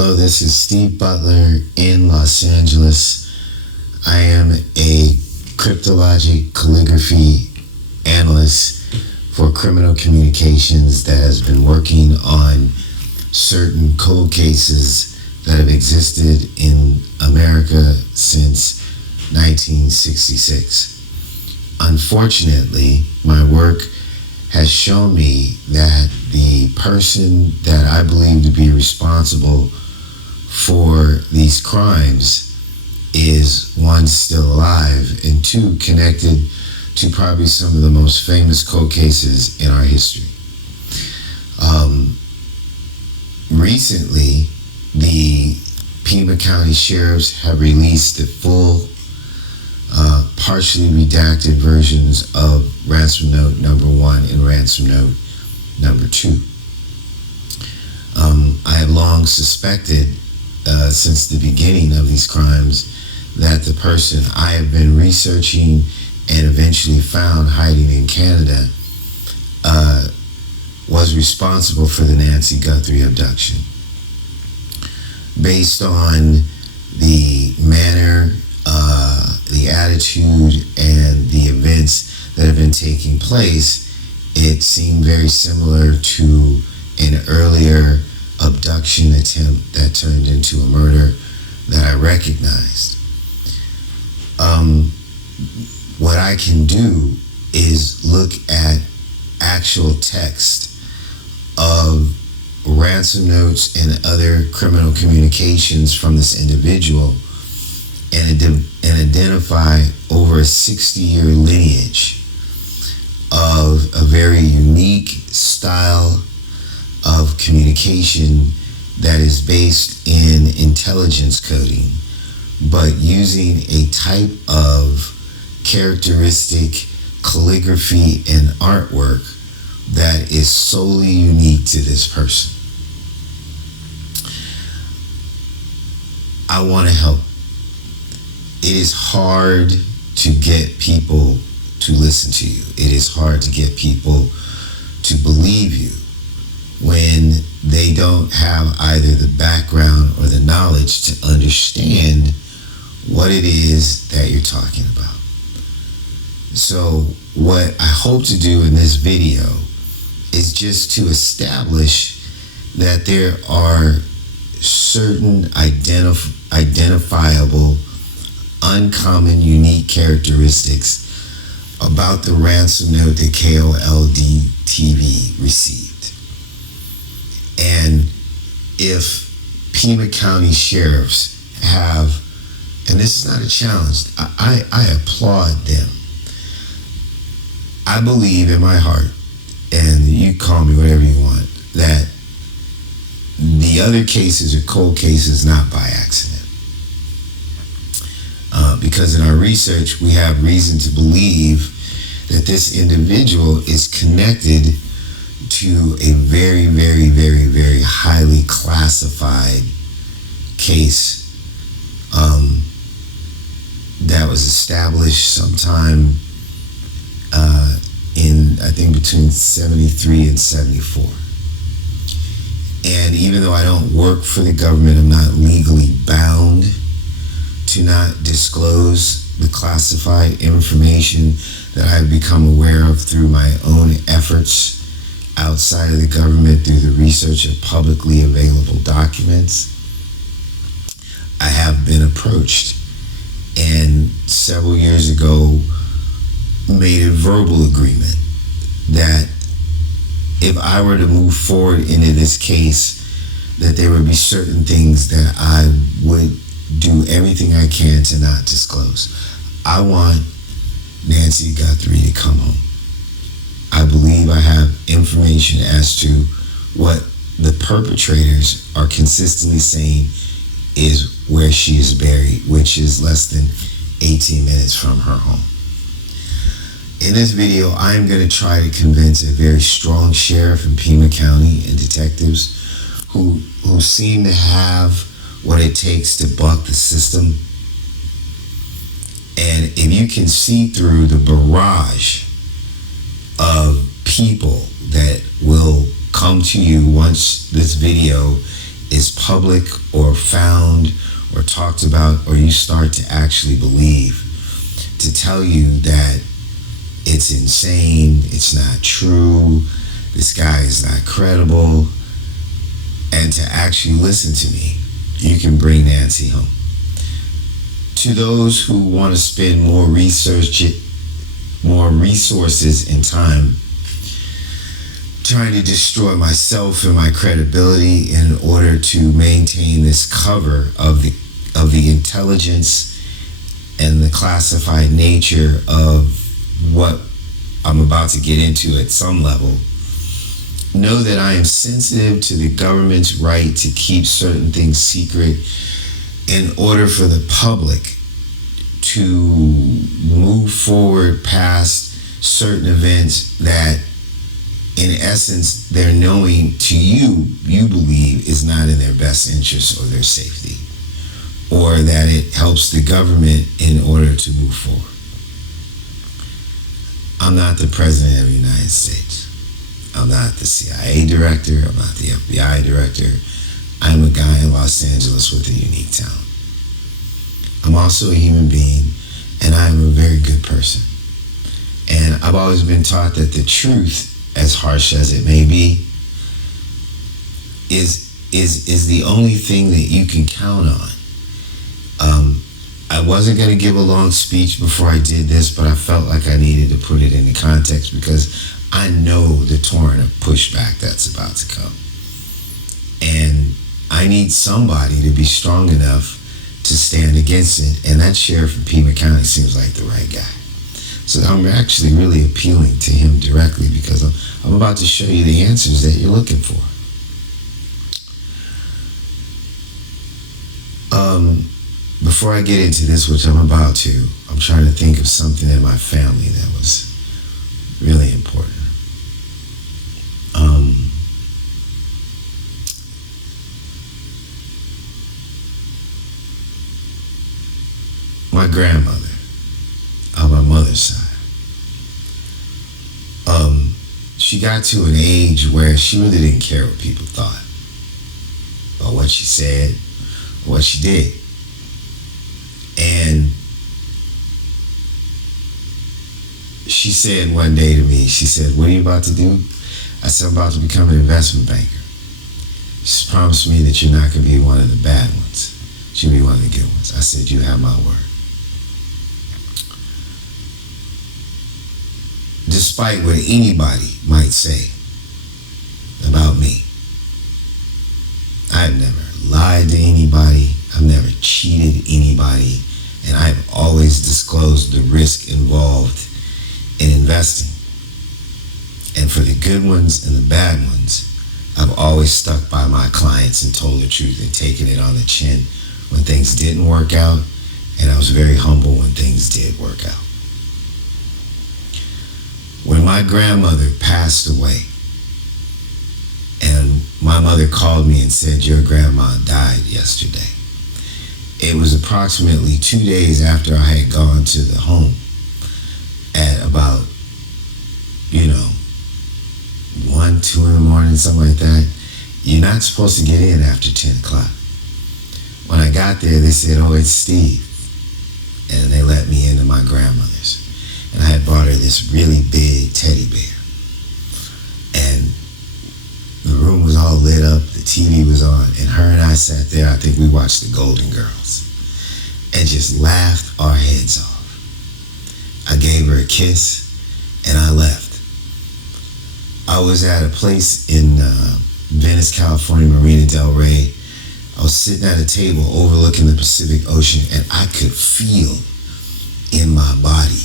Hello, this is Steve Butler in Los Angeles. I am a Cryptologic calligraphy analyst for criminal communications that has been working on certain cold cases that have existed in America since 1966. Unfortunately, my work has shown me that the person that I believe to be responsible for these crimes is, one, still alive, and two, connected to probably some of the most famous cold cases in our history. Recently, the Pima County Sheriffs have released the full partially redacted versions of ransom note number 1 and ransom note number 2. I have long suspected since the beginning of these crimes that the person I have been researching and eventually found hiding in Canada was responsible for the Nancy Guthrie abduction. Based on the manner, the attitude, and the events that have been taking place, it seemed very similar to an earlier abduction attempt that turned into a murder that I recognized. What I can do is look at actual text of ransom notes and other criminal communications from this individual and identify over a 60-year lineage of a very unique style of communication that is based in intelligence coding, but using a type of characteristic calligraphy and artwork that is solely unique to this person. I want to help. It is hard to get people to listen to you. It is hard to get people to believe you when they don't have either the background or the knowledge to understand what it is that you're talking about. So what I hope to do in this video is just to establish that there are certain identifiable, uncommon, unique characteristics about the ransom note that KOLD TV received. And if Pima County Sheriffs have, and this is not a challenge, I applaud them. I believe in my heart, and you call me whatever you want, that the other cases are cold cases not by accident. Because in our research, we have reason to believe that this individual is connected to a very, very, very, very highly classified case that was established sometime in, I think, between 73 and 74. And even though I don't work for the government, I'm not legally bound to not disclose the classified information that I've become aware of through my own efforts outside of the government through the research of publicly available documents. I have been approached, and several years ago made a verbal agreement that if I were to move forward into this case, that there would be certain things that I would do everything I can to not disclose. I want Nancy Guthrie to come home. I believe I have information as to what the perpetrators are consistently saying is where she is buried, which is less than 18 minutes from her home. In this video, I'm going to try to convince a very strong sheriff in Pima County and detectives who seem to have what it takes to buck the system. And if you can see through the barrage of people that will come to you once this video is public or found or talked about, or you start to actually believe, to tell you that it's insane, it's not true, this guy is not credible, and to actually listen to me, you can bring Nancy home. To those who want to spend more resources and time trying to destroy myself and my credibility in order to maintain this cover of the intelligence and the classified nature of what I'm about to get into at some level, know that I am sensitive to the government's right to keep certain things secret in order for the public to move forward past certain events that, in essence, they're knowing to you believe is not in their best interest or their safety, or that it helps the government in order to move forward. I'm not the President of the United States. I'm not the CIA director. I'm not the FBI director. I'm a guy in Los Angeles with a unique talent. I'm also a human being, and I'm a very good person. And I've always been taught that the truth, as harsh as it may be, is the only thing that you can count on. I wasn't going to give a long speech before I did this, but I felt like I needed to put it into context because I know the torrent of pushback that's about to come. And I need somebody to be strong enough to stand against it, and that sheriff in Pima County seems like the right guy. So I'm actually really appealing to him directly because I'm about to show you the answers that you're looking for. Before I get into this, which I'm about to, I'm trying to think of something in my family that was really important. My grandmother, on my mother's side, she got to an age where she really didn't care what people thought about what she said, what she did. And she said one day to me, she said, "What are you about to do?" I said, "I'm about to become an investment banker." She promised me that you're not going to be one of the bad ones. You'll be one of the good ones. I said, "You have my word." Despite what anybody might say about me, I've never lied to anybody. I've never cheated anybody. And I've always disclosed the risk involved in investing. And for the good ones and the bad ones, I've always stuck by my clients and told the truth and taken it on the chin when things didn't work out. And I was very humble when things did work out. When my grandmother passed away, and my mother called me and said, "Your grandma died yesterday," it was approximately 2 days after I had gone to the home at about, 1, 2 in the morning, something like that. You're not supposed to get in after 10 o'clock. When I got there, they said, "Oh, it's Steve." And they let me into my grandmother's. And I had bought her this really big teddy bear. And the room was all lit up, the TV was on, and her and I sat there, I think we watched the Golden Girls, and just laughed our heads off. I gave her a kiss, and I left. I was at a place in Venice, California, Marina Del Rey. I was sitting at a table overlooking the Pacific Ocean, and I could feel in my body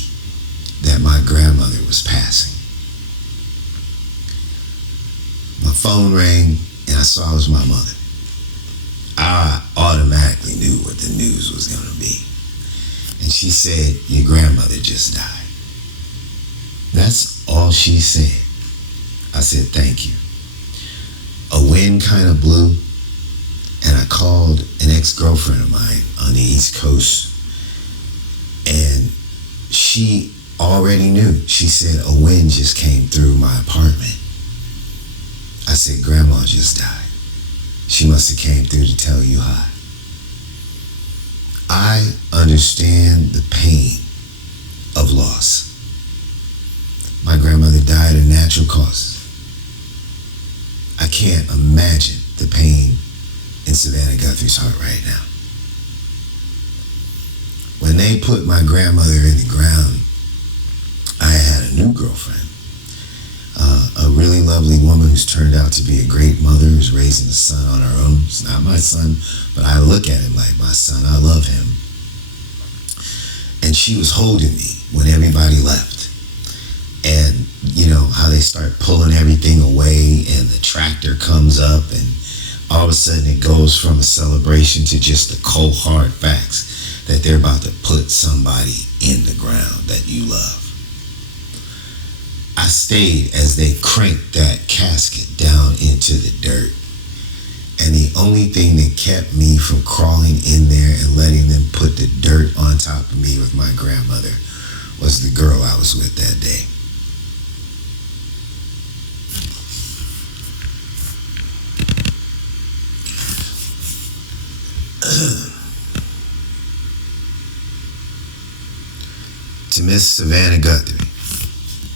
that my grandmother was passing. My phone rang, and I saw it was my mother. I automatically knew what the news was going to be. And she said, "Your grandmother just died." That's all she said. I said, "Thank you." A wind kind of blew, and I called an ex-girlfriend of mine on the East Coast, and she already knew. She said, "A wind just came through my apartment." I said, "Grandma just died." She must have came through to tell you hi. I understand the pain of loss. My grandmother died of natural causes. I can't imagine the pain in Savannah Guthrie's heart right now. When they put my grandmother in the ground, I had a new girlfriend. A really lovely woman who's turned out to be a great mother, who's raising a son on her own. It's not my son, but I look at him like my son. I love him. And she was holding me when everybody left. And you know how they start pulling everything away and the tractor comes up and all of a sudden it goes from a celebration to just the cold hard facts that they're about to put somebody in the ground that you love. I stayed as they cranked that casket down into the dirt. And the only thing that kept me from crawling in there and letting them put the dirt on top of me with my grandmother was the girl I was with that day. To Miss Savannah Guthrie,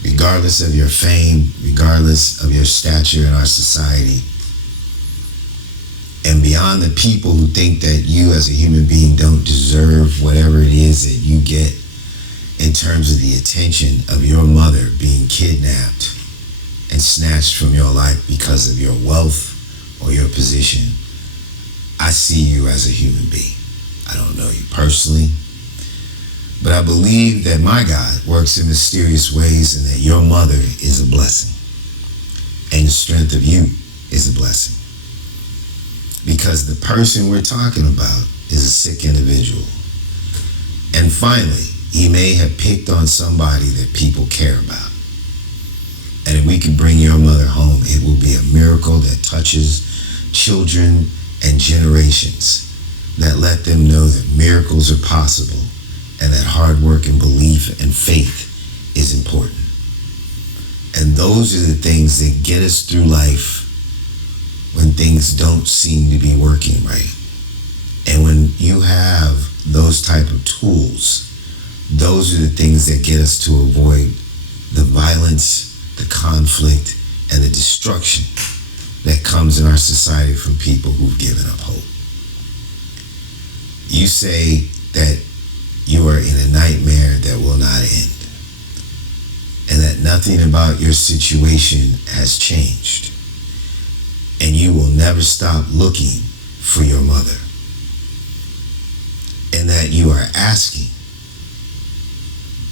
regardless of your fame, regardless of your stature in our society, and beyond the people who think that you as a human being don't deserve whatever it is that you get in terms of the attention of your mother being kidnapped and snatched from your life because of your wealth or your position, I see you as a human being. I don't know you personally, but I believe that my God works in mysterious ways and that your mother is a blessing. And the strength of you is a blessing. Because the person we're talking about is a sick individual. And finally, he may have picked on somebody that people care about. And if we can bring your mother home, it will be a miracle that touches children and generations, that let them know that miracles are possible and that hard work and belief and faith is important. And those are the things that get us through life when things don't seem to be working right. And when you have those type of tools, those are the things that get us to avoid the violence, the conflict, and the destruction that comes in our society from people who've given up hope. You say that you are in a nightmare that will not end, and that nothing about your situation has changed, and you will never stop looking for your mother, and that you are asking,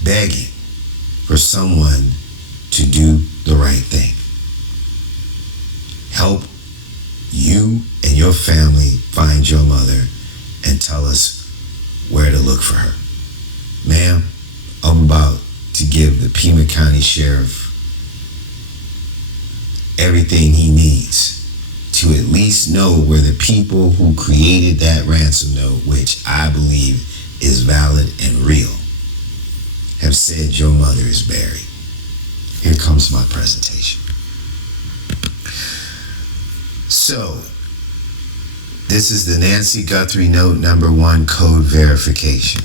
begging for someone to do the right thing. Help you and your family find your mother and tell us where to look for her. Ma'am, I'm about to give the Pima County Sheriff everything he needs to at least know where the people who created that ransom note, which I believe is valid and real, have said your mother is buried. Here comes my presentation. So, this is the Nancy Guthrie note number 1 code verification.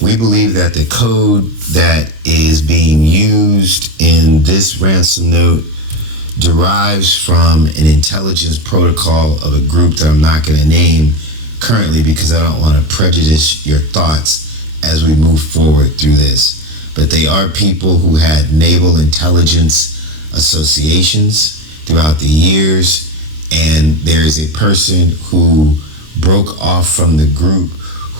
We believe that the code that is being used in this ransom note derives from an intelligence protocol of a group that I'm not going to name currently because I don't want to prejudice your thoughts as we move forward through this. But they are people who had naval intelligence associations throughout the years, and there is a person who broke off from the group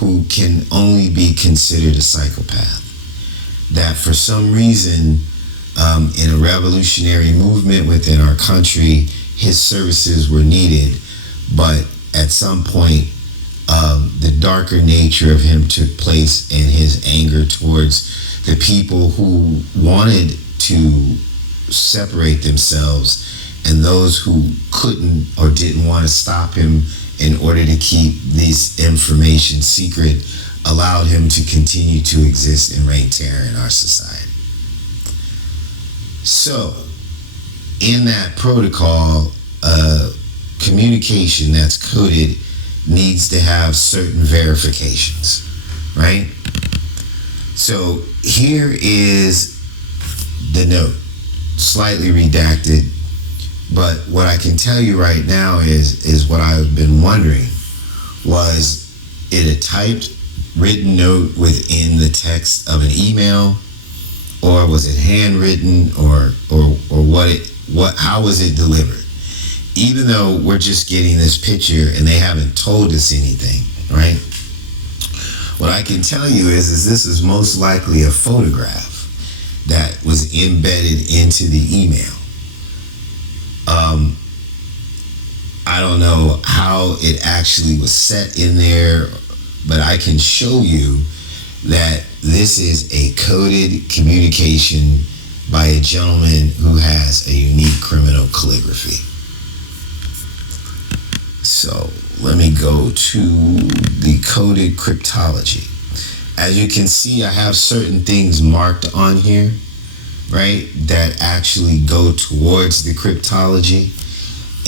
who can only be considered a psychopath. That for some reason, in a revolutionary movement within our country, his services were needed, but at some point, the darker nature of him took place, and his anger towards the people who wanted to separate themselves and those who couldn't or didn't want to stop him in order to keep this information secret allowed him to continue to exist and reign terror in our society. So, in that protocol, communication that's coded needs to have certain verifications, right? So here is the note, slightly redacted, but what I can tell you right now is what I've been wondering. Was it a typed written note within the text of an email, or was it handwritten, or how was it delivered? Even though we're just getting this picture and they haven't told us anything, right? What I can tell you is this is most likely a photograph that was embedded into the email. I don't know how it actually was set in there, but I can show you that this is a coded communication by a gentleman who has a unique criminal calligraphy. So let me go to the coded cryptology. As you can see, I have certain things marked on here, right, that actually go towards the cryptology.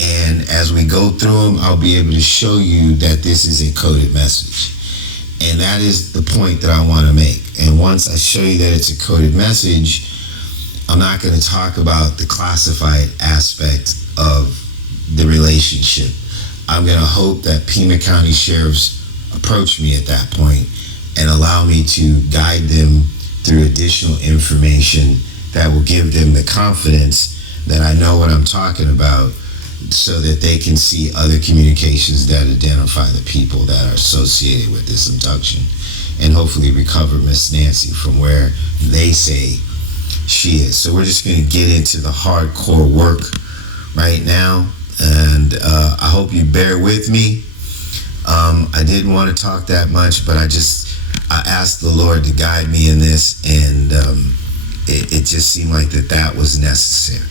And as we go through them, I'll be able to show you that this is a coded message. And that is the point that I want to make. And once I show you that it's a coded message, I'm not going to talk about the classified aspect of the relationship. I'm going to hope that Pima County sheriffs approach me at that point and allow me to guide them through additional information that will give them the confidence that I know what I'm talking about, so that they can see other communications that identify the people that are associated with this abduction, and hopefully recover Miss Nancy from where they say she is. So we're just going to get into the hardcore work right now, and I hope you bear with me. I didn't want to talk that much, but I asked the Lord to guide me in this, and it just seemed like that was necessary.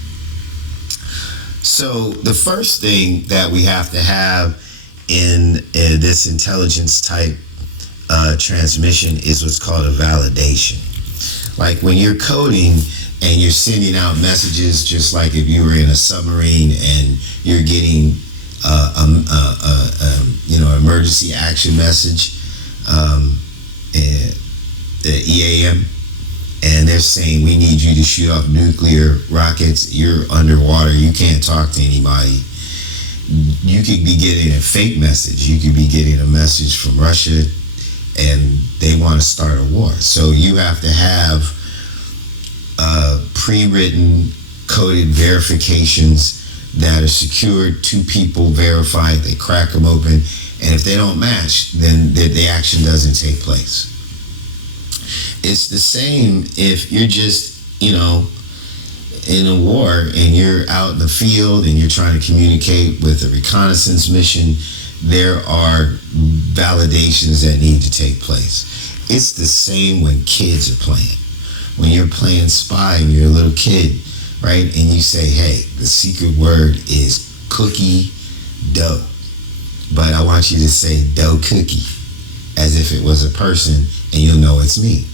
So the first thing that we have to have in this intelligence type transmission is what's called a validation. Like when you're coding and you're sending out messages, just like if you were in a submarine and you're getting emergency action message, the EAM, and they're saying we need you to shoot off nuclear rockets. You're underwater. You can't talk to anybody. You could be getting a fake message. You could be getting a message from Russia, and they want to start a war. So you have to have pre-written, coded verifications that are secured, two people verified. They crack them open, and if they don't match, then the action doesn't take place. It's the same if you're just, in a war and you're out in the field and you're trying to communicate with a reconnaissance mission. There are validations that need to take place. It's the same when kids are playing. When you're playing spy and you're a little kid, right? And you say, hey, the secret word is cookie dough. But I want you to say dough cookie as if it was a person, and you'll know it's me.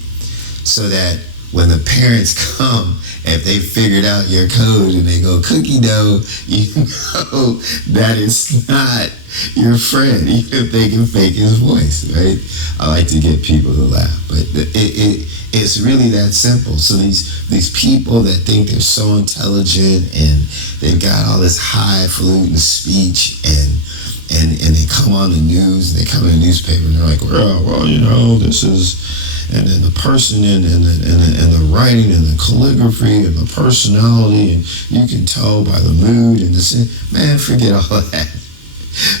So that when the parents come, if they figured out your code and they go cookie dough, you know that it's not your friend, even if they can fake his voice, right? I like to get people to laugh, but it's really that simple. So these people that think they're so intelligent and they've got all this highfalutin speech and they come on the news, they come in the newspaper and they're like, well, this is. And then the person and the writing and the calligraphy and the personality, and you can tell by the mood and man, forget all of that,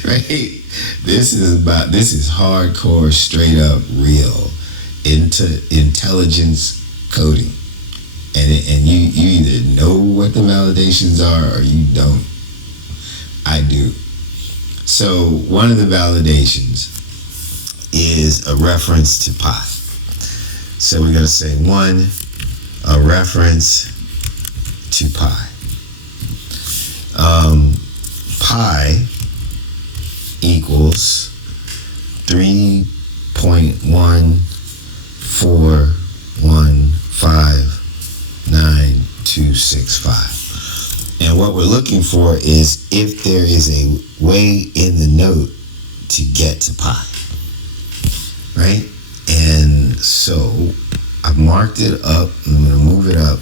right? This is hardcore, straight up, real intelligence coding, and you either know what the validations are or you don't. I do. So one of the validations is a reference to pi. So we're going to say a reference to pi. Pi equals 3.1415925. And what we're looking for is if there is a way in the note to get to pi, right? And so I've marked it up. I'm going to move it up.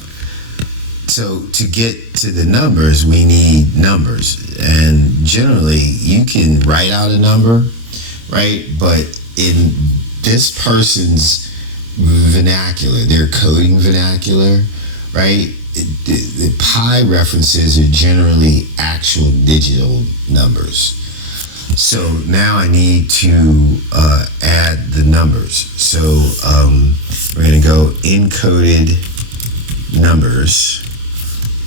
So to get to the numbers, we need numbers. And generally, you can write out a number, right? But in this person's vernacular, their coding vernacular, right? The pi references are generally actual digital numbers. So now I need to add the numbers. So we're going to go encoded numbers,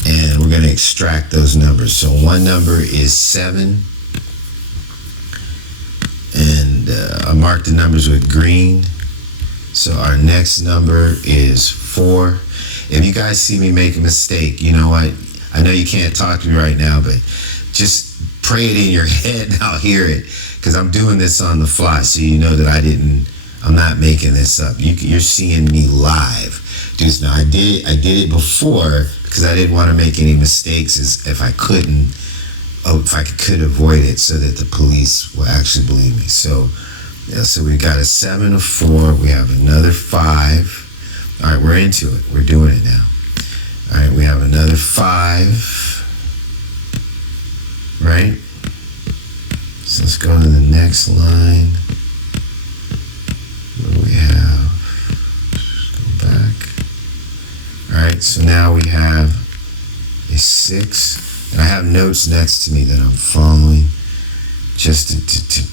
and we're going to extract those numbers. So one number is 7, and I marked the numbers with green. So our next number is 4. If you guys see me make a mistake, you know what? I know you can't talk to me right now, but just pray it in your head and I'll hear it, because I'm doing this on the fly, so you know that I'm not making this up. You're seeing me live. Just now, I did it before because I didn't want to make any mistakes if I could avoid it, so that the police will actually believe me. So we got a 7, a 4, we have another 5. All right, we're into it. We're doing it now. All right, we have another 5. Right? So let's go to the next line. What do we have? Just go back. All right, so now we have a 6. And I have notes next to me that I'm following just to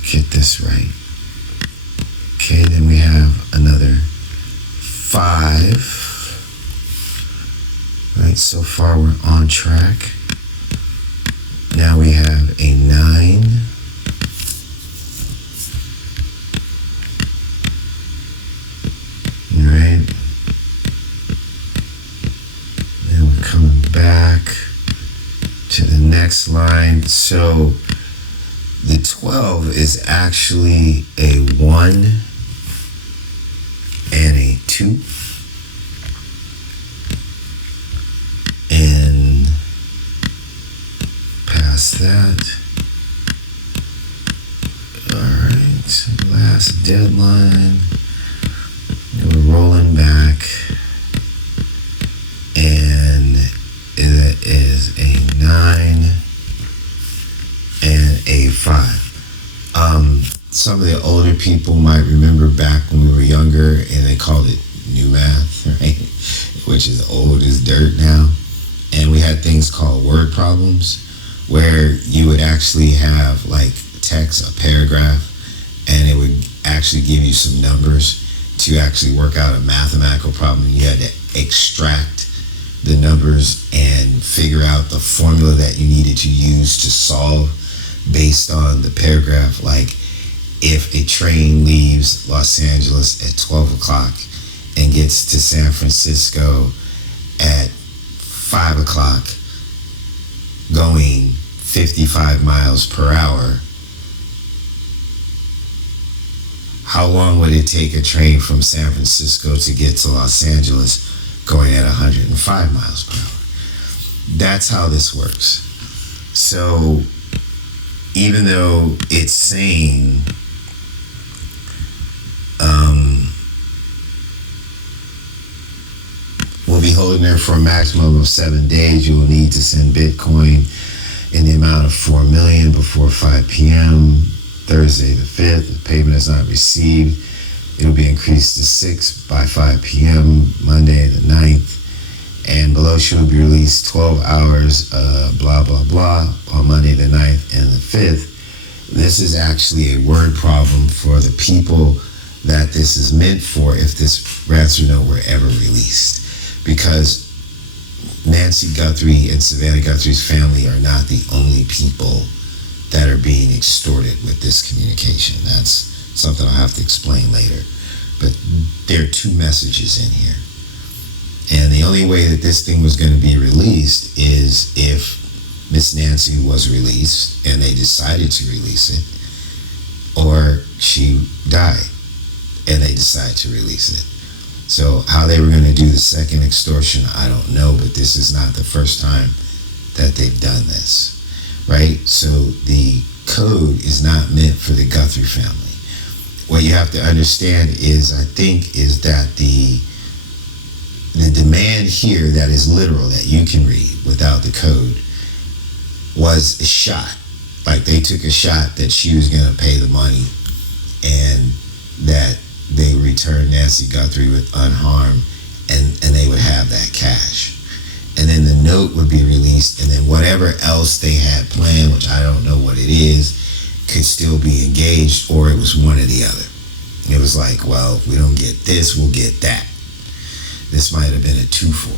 get this right. Okay, then we have another 5. Right, so far we're on track. Now we have a 9. Right. Then we're coming back to the next line. So the 12 is actually a 1 and a 2. And past that. Alright, last deadline. And we're rolling back. And it is a 9 and a 5. Some of the older people might remember back when we were younger and they called it new math, right? Which is old as dirt now. And we had things called word problems, where you would actually have like text, a paragraph, and it would actually give you some numbers to actually work out a mathematical problem. You had to extract the numbers and figure out the formula that you needed to use to solve based on the paragraph. Like if a train leaves Los Angeles at 12 o'clock and gets to San Francisco at 5 o'clock going 55 miles per hour, how long would it take a train from San Francisco to get to Los Angeles going at 105 miles per hour? That's how this works. So even though it's saying we'll be holding there for a maximum of 7 days, you will need to send Bitcoin in the amount of 4 million before 5 p.m. Thursday the 5th. If payment is not received, it will be increased to 6 by 5 p.m. Monday the 9th. And below she will be released 12 hours, blah, blah, blah, on Monday the 9th and the 5th. This is actually a word problem for the people that this is meant for if this ransom note were ever released. Because Nancy Guthrie and Savannah Guthrie's family are not the only people that are being extorted with this communication. That's something I'll have to explain later. But there are 2 messages in here. And the only way that this thing was going to be released is if Miss Nancy was released and they decided to release it, or she died and they decided to release it. So how they were going to do the second extortion, I don't know, but this is not the first time that they've done this, right? So the code is not meant for the Guthrie family. What you have to understand is, I think, is that the demand here that is literal, that you can read without the code, was a shot. Like, they took a shot that she was going to pay the money and that they returned Nancy Guthrie with unharmed, and they would have that cash. And then the note would be released, and then whatever else they had planned, which I don't know what it is, could still be engaged, or it was one or the other. It was like, well, if we don't get this, we'll get that. This might have been a 2-4.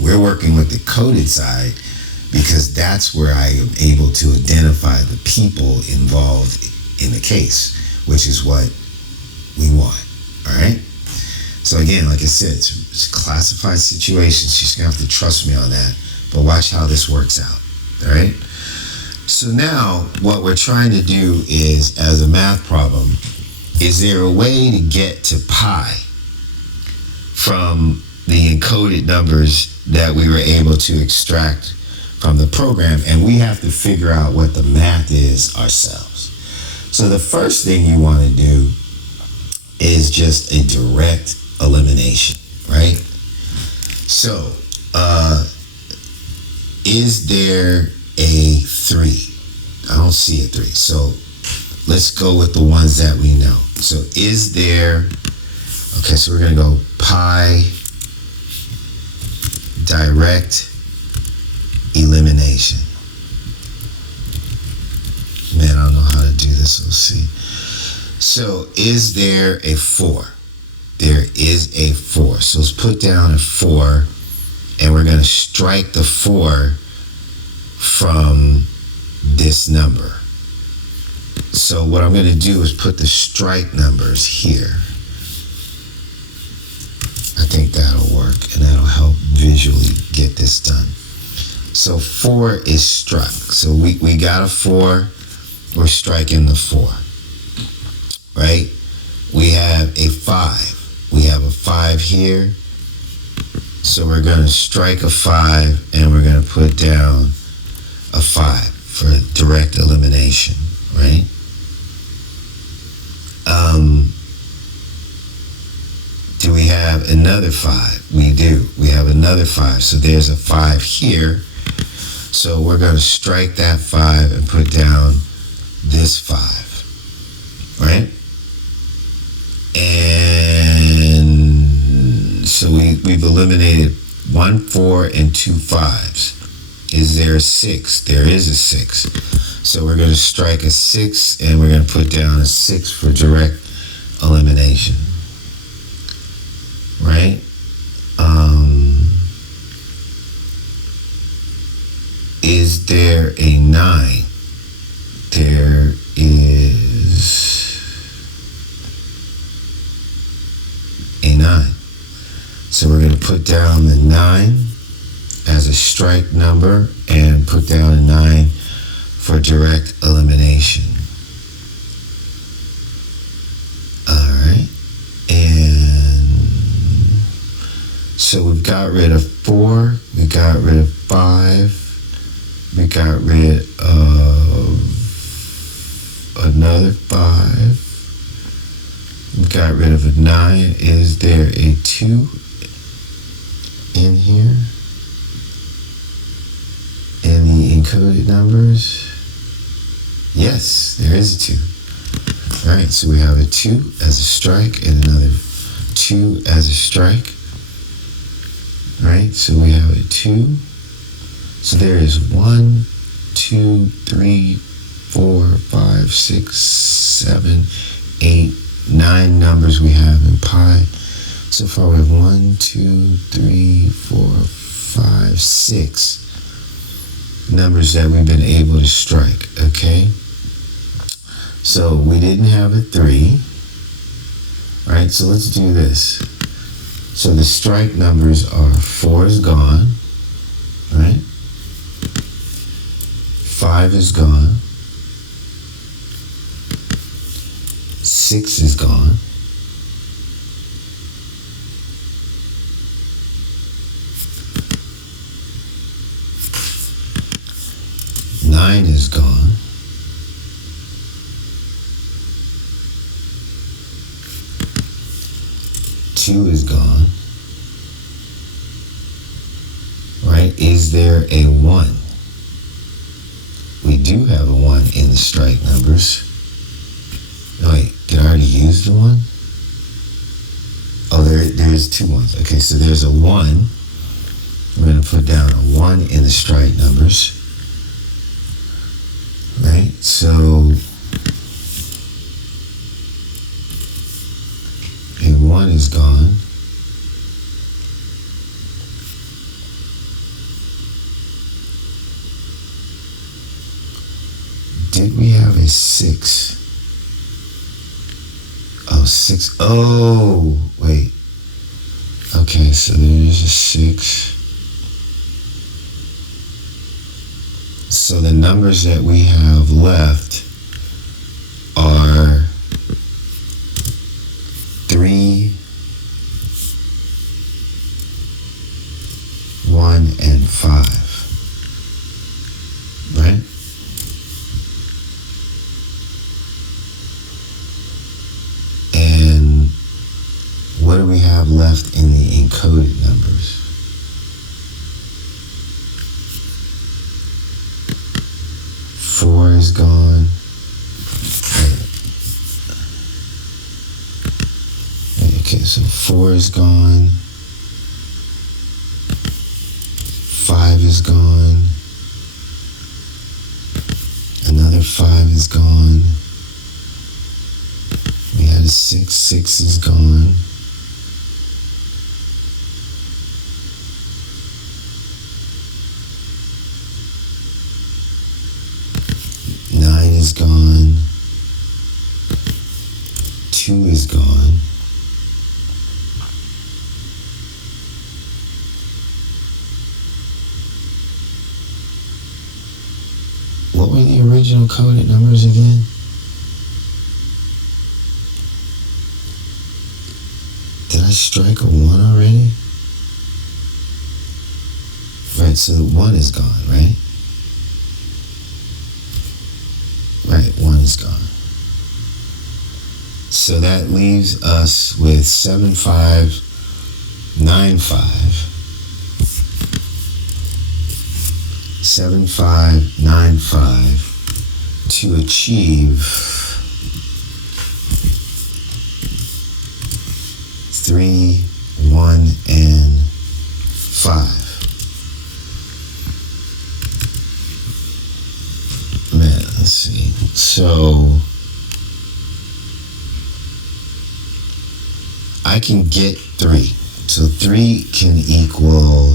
We're working with the coded side because that's where I am able to identify the people involved in the case, which is what we want. All right? So again, like I said, it's a classified situation. She's going to have to trust me on that. But watch how this works out. All right? So now what we're trying to do is, as a math problem, is there a way to get to pi from the encoded numbers that we were able to extract from the program? And we have to figure out what the math is ourselves. So the first thing you want to do is just a direct elimination, right? So, is there a 3? I don't see a 3. So let's go with the ones that we know. So is there, okay, so we're going to go pi direct elimination. Man, I don't know how to do this. Let's see. So is there a 4? There is a 4. So let's put down a 4, and we're going to strike the 4 from this number. So what I'm going to do is put the strike numbers here. I think that'll work, and that'll help visually get this done. So 4 is struck. So we got a 4. We're striking the 4. Right? We have a 5. We have a 5 here. So we're going to strike a 5, and we're going to put down a 5 for direct elimination, right? Do we have another 5? We do. We have another 5. So there's a 5 here. So we're going to strike that 5 and put down this 5, right? And so we've eliminated 1 4 and 2 5s. Is there a 6? There is a 6. So we're going to strike a 6, and we're going to put down a 6 for direct elimination. Right? Is there a 9? There is a 9. So we're going to put down the 9 as a strike number and put down a 9 for direct elimination. Alright. And so we've got rid of 4, we got rid of 5, we got rid of another 5, we got rid of a 9. Is there a 2 in here? In the encoded numbers? Yes, there is a 2. Alright, so we have a 2 as a strike and another 2 as a strike. Alright, so we have a 2. So there is 1, 2, 3, 4, 5, 6, 7, 8, 9 numbers we have in pi. So far we have 1, 2, 3, 4, 5, 6 numbers that we've been able to strike, okay? So we didn't have a 3, right? So let's do this. So the strike numbers are 4 is gone, right? 5 is gone. 6 is gone. 9 is gone. Two is gone. Right? Is there a 1? We do have a 1 in the strike numbers. No, wait, did I already use the 1? Oh, there's 2 ones. Okay, so there's a 1. I'm going to put down a 1 in the strike numbers. Right? So a 1 is gone. Did we have a 6? Oh, 6. Oh, wait. Okay, so there's a 6. So the numbers that we have left are 3, 1, and 5. Right? And what do we have left in the encoded numbers? 4 is gone. Okay, so 4 is gone. 5 is gone. Another 5 is gone. We had a 6. 6 is gone. Is gone. 2 is gone. What were the original coded numbers again? Did I strike a 1 already? Right, so the 1 is gone, right? Right, 1 is gone. So that leaves us with 7595. 7595 to achieve 3, 1, and 5. Man, let's see. So I can get 3. So 3 can equal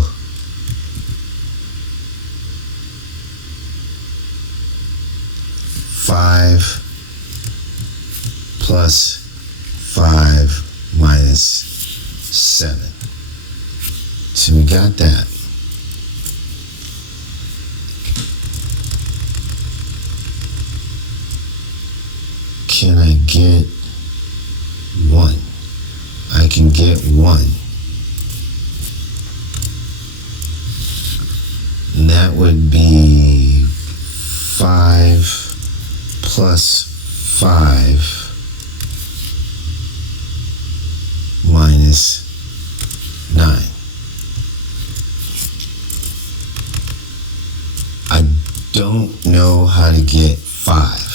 5 plus 5 minus 7. So we got that. Can I get 1? I can get 1. And that would be 5 plus 5 minus 9. I don't know how to get 5.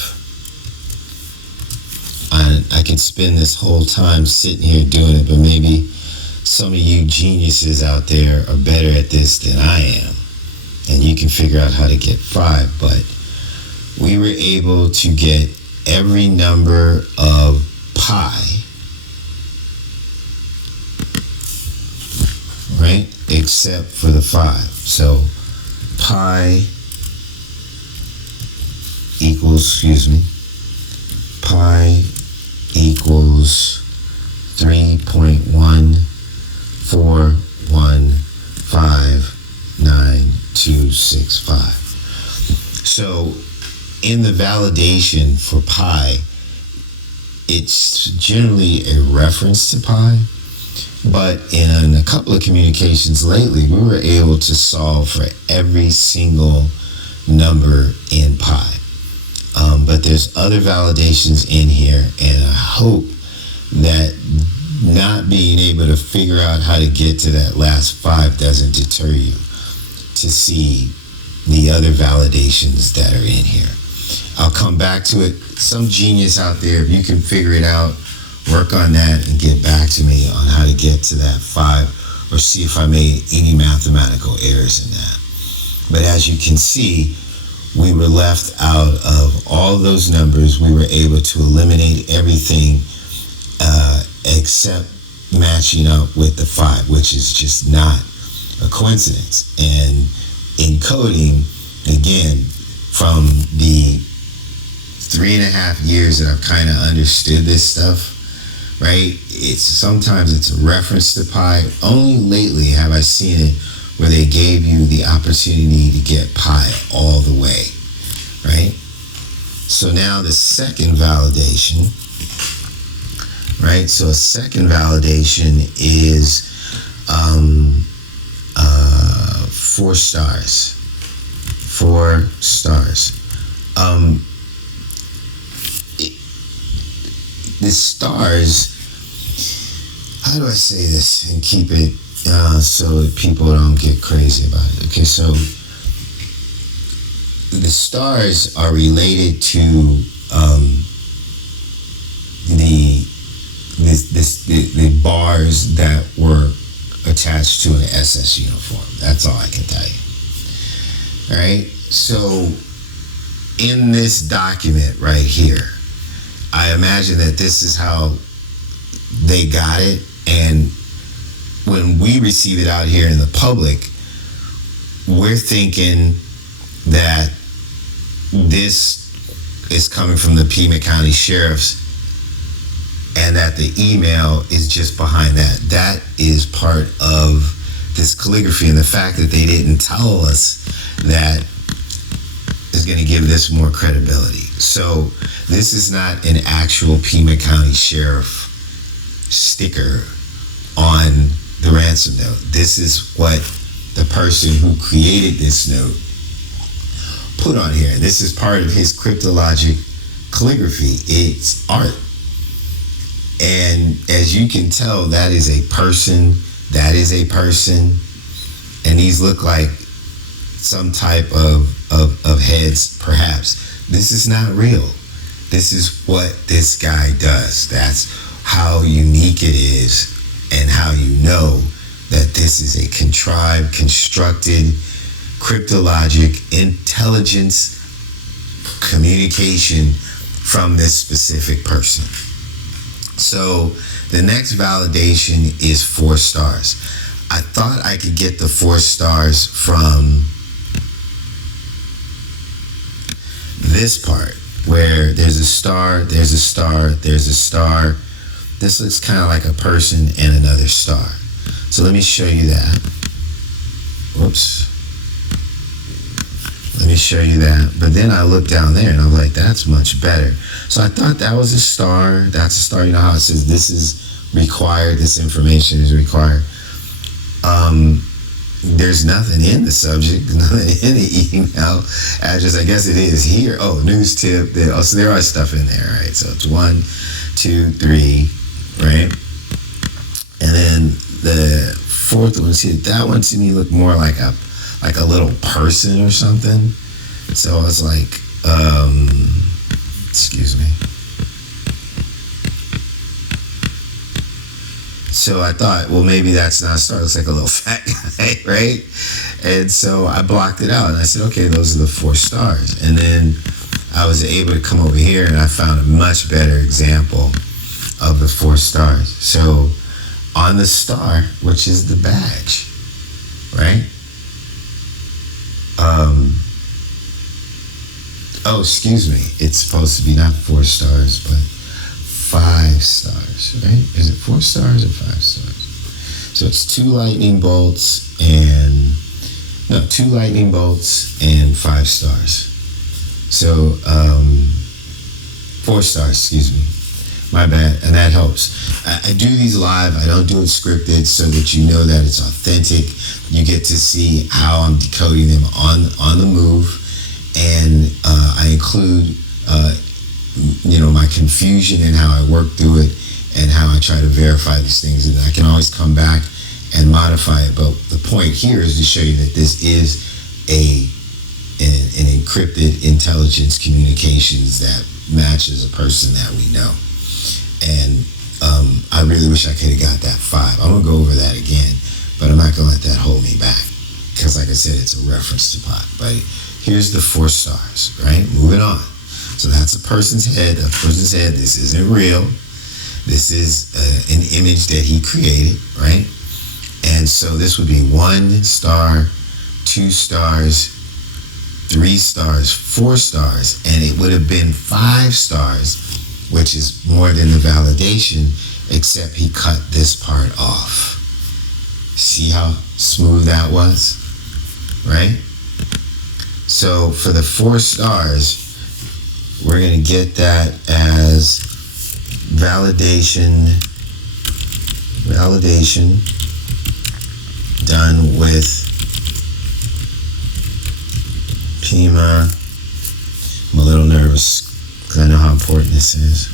I can spend this whole time sitting here doing it, but maybe some of you geniuses out there are better at this than I am, and you can figure out how to get 5. But we were able to get every number of pi, right, except for the 5. So pi equals, pi equals 3.14159265. So in the validation for pi, it's generally a reference to pi, but in a couple of communications lately, we were able to solve for every single number in pi. But there's other validations in here, and I hope that not being able to figure out how to get to that last 5 doesn't deter you to see the other validations that are in here. I'll come back to it. Some genius out there, if you can figure it out, work on that and get back to me on how to get to that 5, or see if I made any mathematical errors in that. But as you can see, we were left out of all those numbers. We were able to eliminate everything except matching up with the 5, which is just not a coincidence. And in coding, again, from the 3.5 years that I've kind of understood this stuff, right? Sometimes it's a reference to pi. Only lately have I seen it where they gave you the opportunity to get pi all the way, right? So now the second validation, right? So a second validation is 4 stars. 4 stars. The stars, how do I say this and keep it so that people don't get crazy about it? Okay, so the stars are related to the bars that were attached to an SS uniform. That's all I can tell you. All right, so in this document right here, I imagine that this is how they got it, and when we receive it out here in the public, we're thinking that this is coming from the Pima County Sheriff's, and that the email is just behind that. That is part of this calligraphy, and the fact that they didn't tell us that is going to give this more credibility. So this is not an actual Pima County Sheriff sticker on the ransom note. This is what the person who created this note put on here. This is part of his Cryptologic calligraphy. It's art. And as you can tell, that is a person. That is a person. And these look like some type of heads, perhaps. This is not real. This is what this guy does. That's how unique it is, and how you know that this is a contrived, constructed, cryptologic intelligence communication from this specific person. So the next validation is 4 stars. I thought I could get the 4 stars from this part, where there's a star, there's a star, there's a star. This looks kind of like a person and another star. So let me show you that. Whoops. Let me show you that. But then I look down there and I'm like, that's much better. So I thought that was a star. That's a star. You know how it says this is required, this information is required. There's nothing in the subject, nothing in the email address. I guess it is here. Oh, news tip. So there are stuff in there, right? So it's 1, 2, 3, right? And then the 4th one, see, that one to me looked more like a little person or something. So I was like, excuse me. So I thought, well, maybe that's not a star. It looks like a little fat guy, right? And so I blocked it out, and I said, okay, those are the 4 stars. And then I was able to come over here, and I found a much better example of the 4 stars. So on the star, which is the badge, right? Oh, excuse me. It's supposed to be not 4 stars, but 5 stars, right? Is it 4 stars or 5 stars? So it's 2 lightning bolts and 2 lightning bolts and 5 stars. So 4 stars, excuse me. My bad, and that helps. I do these live. I don't do it scripted, so that you know that it's authentic. You get to see how I'm decoding them on the move, include, my confusion and how I work through it and how I try to verify these things. And I can always come back and modify it. But the point here is to show you that this is an encrypted intelligence communications that matches a person that we know. And I really wish I could have got that 5. I'm going to go over that again, but I'm not going to let that hold me back. Because like I said, it's a reference to pot. But here's the 4 stars, right? Moving on. So that's a person's head. A person's head. This isn't real. This is an image that he created, right? And so this would be 1 star, 2 stars, 3 stars, 4 stars, and it would have been 5 stars, which is more than the validation, except he cut this part off. See how smooth that was, right? So for the 4 stars, we're going to get that as validation done with Pima. I'm a little nervous because I know how important this is.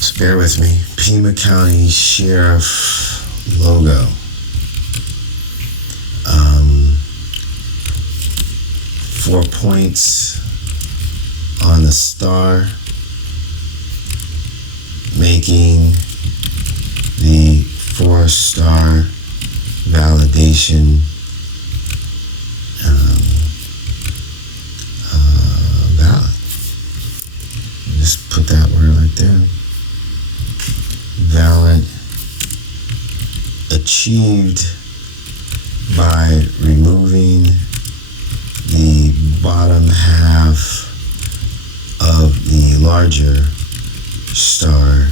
So bear with me. Pima County Sheriff logo. 4 points on the star, making the 4-star validation valid. Just put that word right there. Valid, achieved by removing the bottom half of the larger star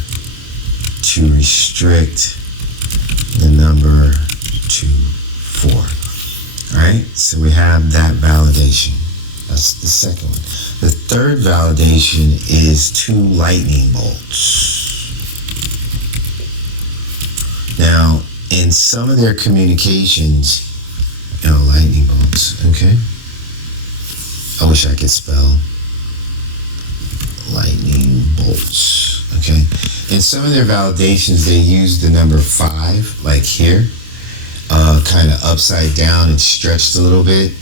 to restrict the number to 4. Alright, so we have that validation. That's the second one. The third validation is 2 lightning bolts. Now, in some of their communications, lightning bolts, okay? I wish I could spell lightning bolts, okay? In some of their validations, they use the number 5, like here, kind of upside down and stretched a little bit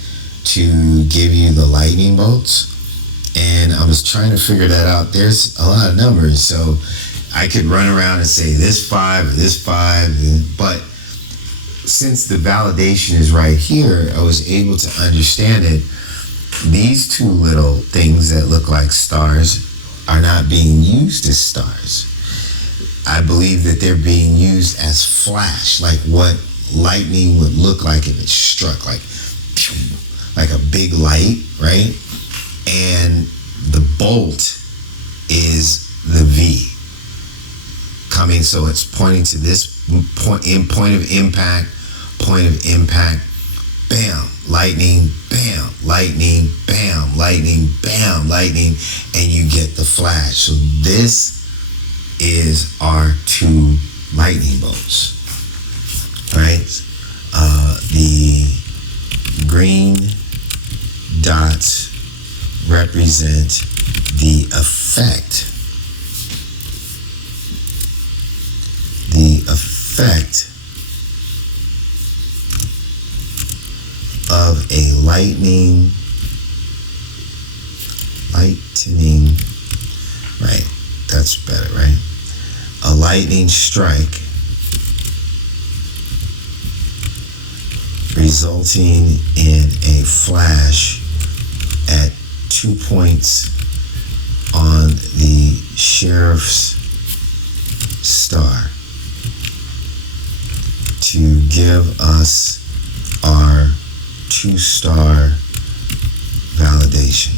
to give you the lightning bolts. And I was trying to figure that out. There's a lot of numbers, so I could run around and say this 5 or this 5, but since the validation is right here, I was able to understand it. These 2 little things that look like stars are not being used as stars. I believe that they're being used as flash, like what lightning would look like if it struck, like a big light, right? And the bolt is the V coming, so it's pointing to this point of impact, bam, lightning, bam, lightning, bam, lightning, bam, lightning, and you get the flash. So this is our 2 lightning bolts, right? The green dots represent the effect of a lightning, right? That's better, right? A lightning strike resulting in a flash at 2 points on the sheriff's star to give us our 2-star validation.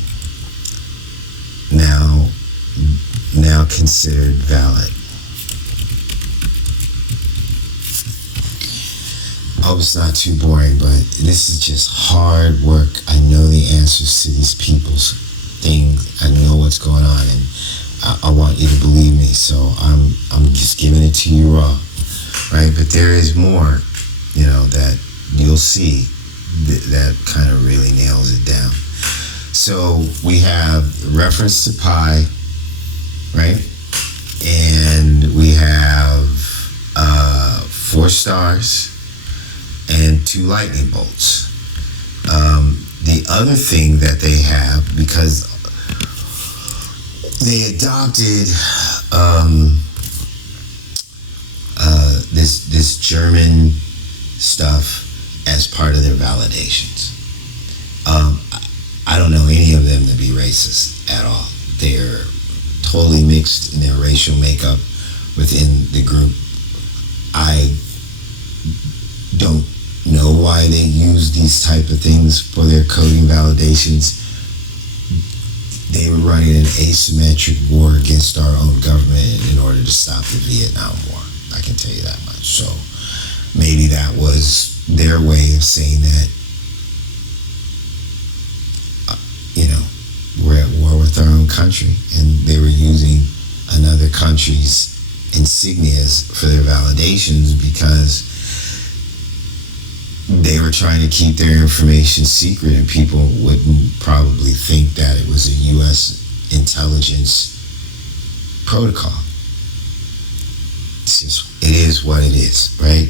Now considered valid. I hope it's not too boring, but this is just hard work. I know the answers to these people's things. I know what's going on, and I want you to believe me. So I'm just giving it to you raw, right? But there is more, that you'll see that kind of really nails it down. So we have reference to pi, right? And we have 4 stars and 2 lightning bolts. The other thing that they have, because they adopted this German stuff as part of their validations. I don't know any of them to be racist at all. They're totally mixed in their racial makeup within the group. I don't know why they use these type of things for their coding validations. They were running an asymmetric war against our own government in order to stop the Vietnam War. I can tell you that much. So maybe that was their way of saying that, we're at war with our own country, and they were using another country's insignias for their validations because they were trying to keep their information secret, and people wouldn't probably think that it was a U.S. intelligence protocol. It is what it is, right?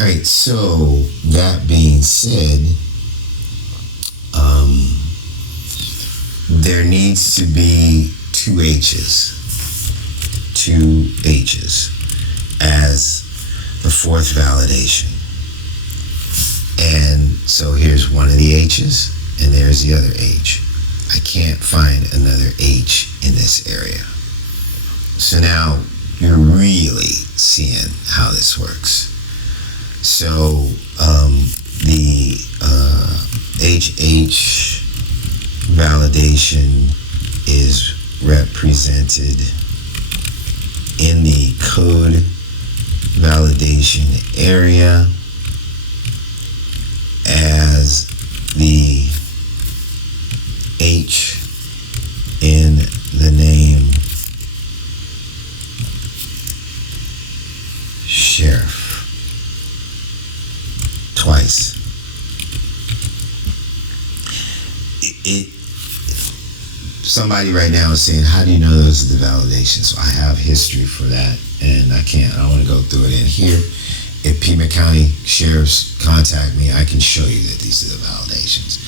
All right, so that being said, there needs to be 2 H's as the 4th validation. And so here's one of the H's, and there's the other H. I can't find another H in this area. So now you're really seeing how this works. So the HH validation is represented in the code validation area as the H in the name sheriff twice. Somebody right now is saying, how do you know those are the validations? So I have history for that, and I don't want to go through it in here. If Pima County sheriffs contact me, I can show you that these are the validations.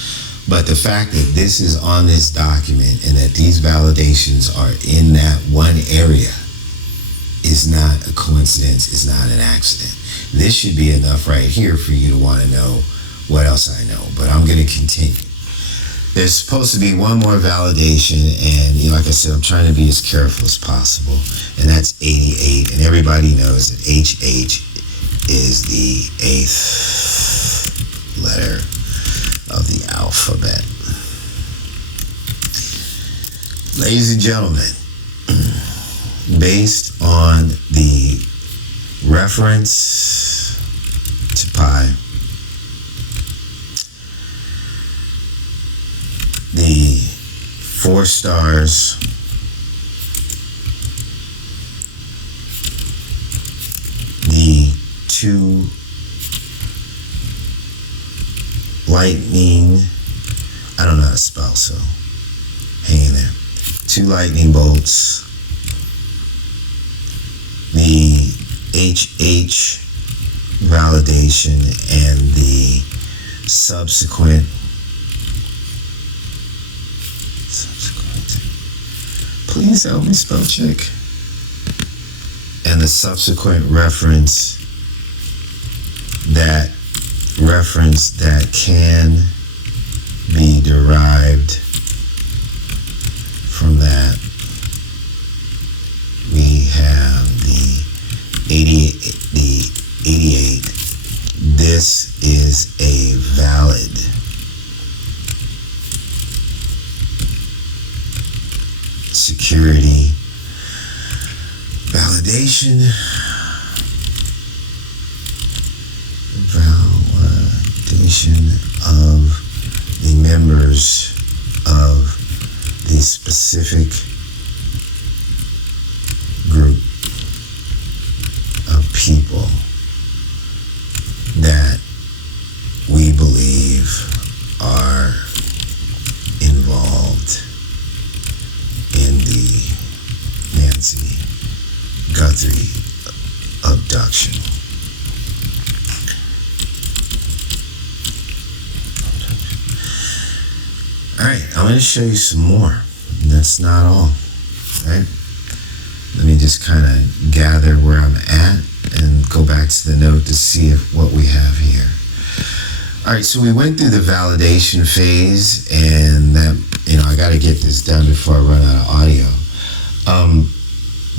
But the fact that this is on this document and that these validations are in that one area is not a coincidence, is not an accident. This should be enough right here for you to want to know what else I know, but I'm going to continue. There's supposed to be one more validation, and like I said, I'm trying to be as careful as possible, and that's 88, and everybody knows that HH is the 8th letter of the alphabet. Ladies and gentlemen, based on the reference to pi, the 4 stars, the 2 lightning, I don't know how to spell, so hang in there. 2 lightning bolts, the HH validation, and the subsequent please help me spell check, and the subsequent reference that can be derived from that. We have the 88. This is a valid security validation. Of the members of the specific group of people that we believe are involved Nancy Guthrie abduction. Alright, I'm going to show you some more. That's not all. Right? Let me just kind of gather where I'm at and go back to the note to see what we have here. Alright, so we went through the validation phase, and that, I got to get this done before I run out of audio.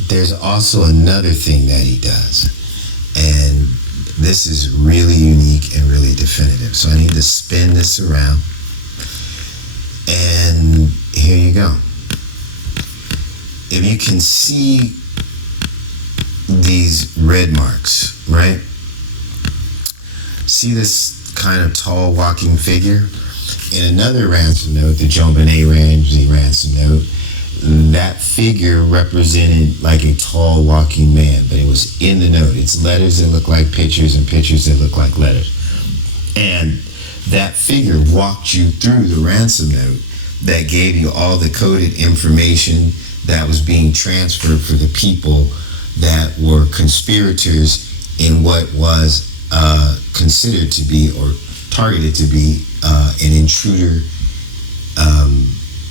There's also another thing that he does, and this is really unique and really definitive. So I need to spin this around, and here you go. If you can see these red marks, right? See this kind of tall walking figure? In another ransom note, the Guthrie ransom note, that figure represented like a tall walking man, but it was in the note. It's letters that look like pictures and pictures that look like letters. And that figure walked you through the ransom note that gave you all the coded information that was being transferred for the people that were conspirators in what was considered to be or targeted to be an intruder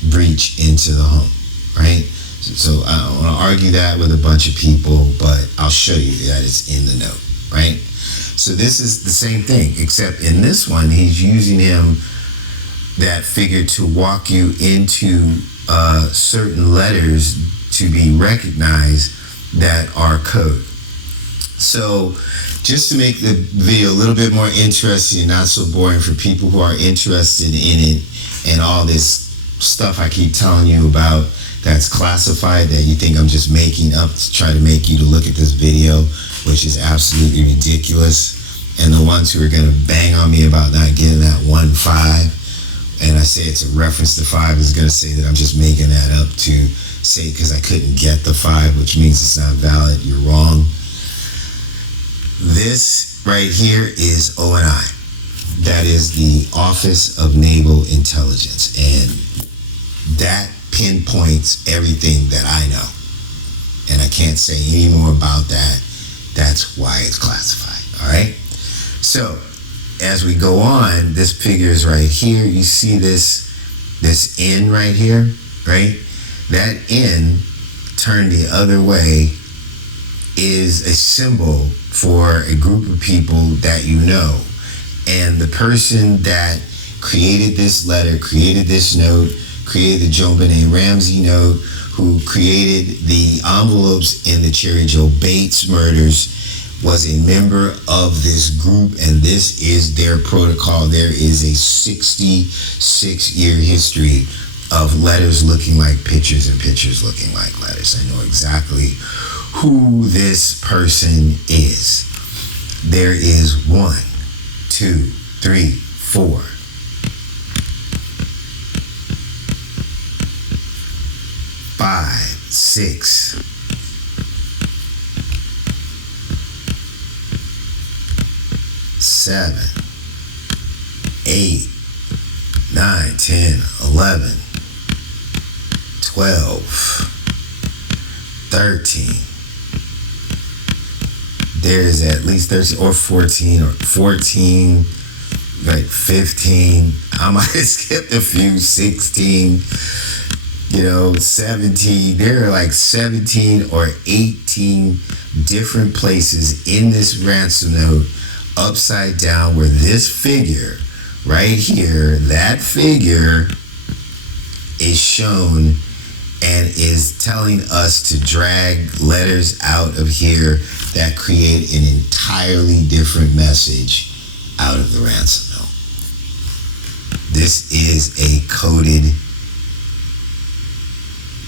breach into the home, right? So I don't want to argue that with a bunch of people, but I'll show you that it's in the note, right? So this is the same thing, except in this one, he's using that figure to walk you into certain letters to be recognized that are code. So just to make the video a little bit more interesting and not so boring for people who are interested in it and all this stuff I keep telling you about that's classified that you think I'm just making up to try to make you to look at this video, which is absolutely ridiculous. And the ones who are going to bang on me about not getting that 1.5, and I say it's a reference to 5, is going to say that I'm just making that up to say because I couldn't get the 5, which means it's not valid. You're wrong. This right here is O&I. That is the Office of Naval Intelligence, and that pinpoints everything that I know. And I can't say any more about that. That's why it's classified. All right? So as we go on, this figure is right here. You see this N right here, right? That N turned the other way is a symbol for a group of people that you know. And the person that created this letter, created this note, created the Guthrie Ransom note, who created the envelopes in the Cherry Joe Bates murders, was a member of this group, and this is their protocol. There is a 66-year history of letters looking like pictures and pictures looking like letters. I know exactly who this person is. There is 1, 2, 3, 4. 5, 6. 7, 8, 9, 10, 11, 12, 13. There's at least 13 or 14 like 15. I might have skipped a few, 16, 17. There are like 17 or 18 different places in this ransom note upside down where this figure right here, that figure is shown and is telling us to drag letters out of here that create an entirely different message out of the ransom note. This is a coded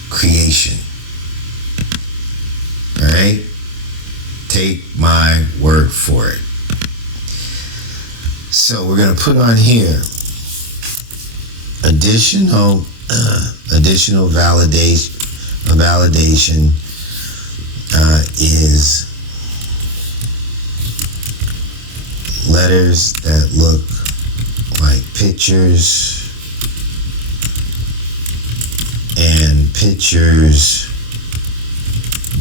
creation. All right? Take my word for it. So we're going to put on here additional validation is letters that look like pictures and pictures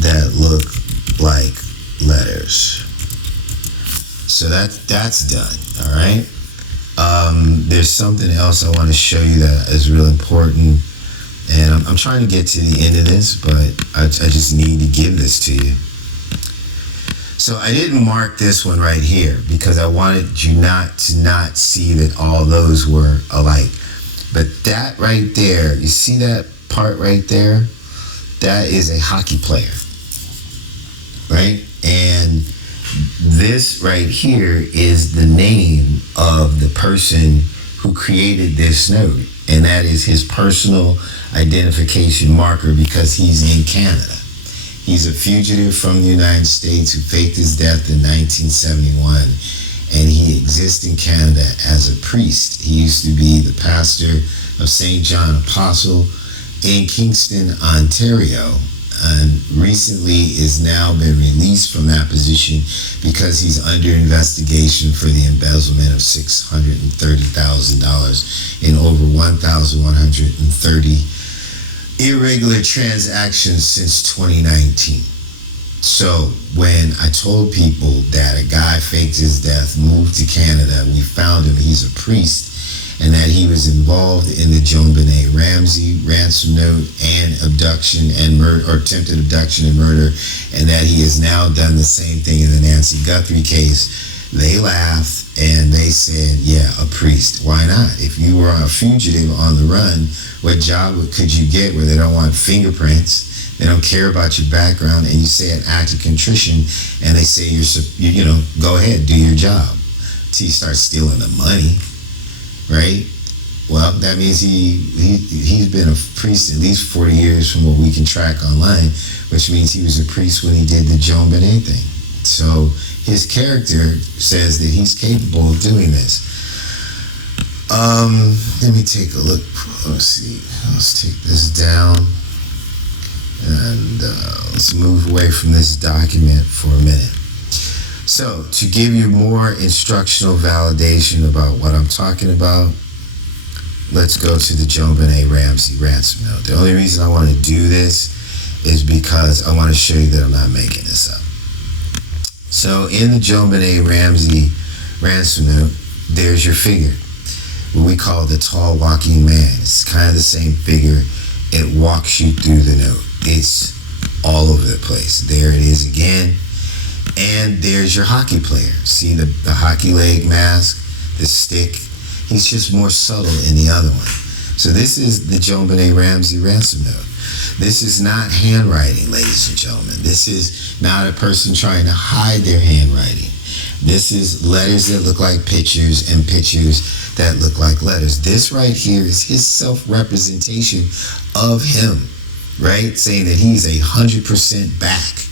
that look like letters. So that's done. All right. There's something else I want to show you that is real important, and I'm trying to get to the end of this, but I just need to give this to you. So I didn't mark this one right here because I wanted you not see that all those were alike. But that right there, you see that part right there? That is a hockey player, right? And this right here is the name of the person who created this note, and that is his personal identification marker because he's in Canada. He's a fugitive from the United States who faked his death in 1971, and he exists in Canada as a priest. He used to be the pastor of St. John Apostle in Kingston, Ontario, and recently is now been released from that position because he's under investigation for the embezzlement of $630,000 in over 1,130 irregular transactions since 2019. So when I told people that a guy faked his death, moved to Canada, we found him, he's a priest, and that he was involved in the JonBenet Ramsey ransom note and abduction and murder, or attempted abduction and murder, and that he has now done the same thing in the Nancy Guthrie case, they laughed and they said, yeah, a priest. Why not? If you were a fugitive on the run, what job could you get where they don't want fingerprints? They don't care about your background, and you say an act of contrition, and they say go ahead, do your job. Till you start stealing the money, right? Well, that means he's been a priest at least 40 years from what we can track online, which means he was a priest when he did the JonBenet thing. So his character says that he's capable of doing this. Let me take a look. Let's see. Let's take this down. And let's move away from this document for a minute. So, to give you more instructional validation about what I'm talking about, let's go to the JonBenet Ramsey ransom note. The only reason I want to do this is because I want to show you that I'm not making this up. So, in the JonBenet Ramsey ransom note, there's your figure, what we call the tall walking man. It's kind of the same figure. It walks you through the note. It's all over the place. There it is again. And there's your hockey player. See the hockey leg mask, the stick. He's just more subtle in the other one. So this is the JonBenet Ramsey ransom note. This is not handwriting, ladies and gentlemen. This is not a person trying to hide their handwriting. This is letters that look like pictures and pictures that look like letters. This right here is his self-representation of him, right? Saying that he's 100% back.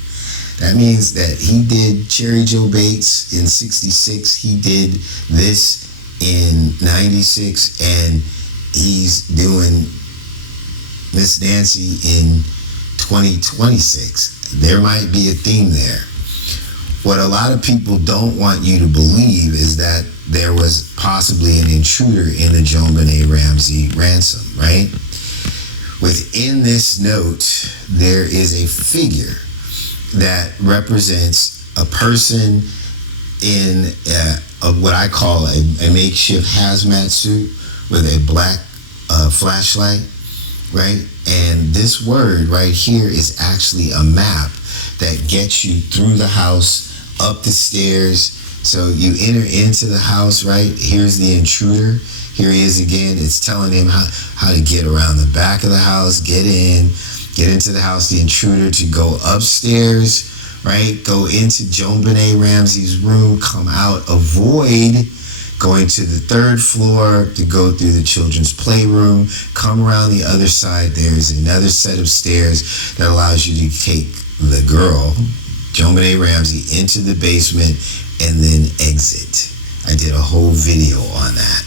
That means that he did Cherry Joe Bates in 66. He did this in 96. And he's doing Miss Nancy in 2026. There might be a theme there. What a lot of people don't want you to believe is that there was possibly an intruder in the JonBenet Ramsey ransom, right? Within this note, there is a figure that represents a person in what I call a makeshift hazmat suit with a black flashlight, right? And this word right here is actually a map that gets you through the house, up the stairs. So you enter into the house, right? Here's the intruder. Here he is again. It's telling him how to get around the back of the house, get into the house, the intruder to go upstairs, right? Go into JonBenet Ramsey's room, come out, avoid going to the third floor to go through the children's playroom, come around the other side. There's another set of stairs that allows you to take the girl, JonBenet Ramsey, into the basement and then exit. I did a whole video on that.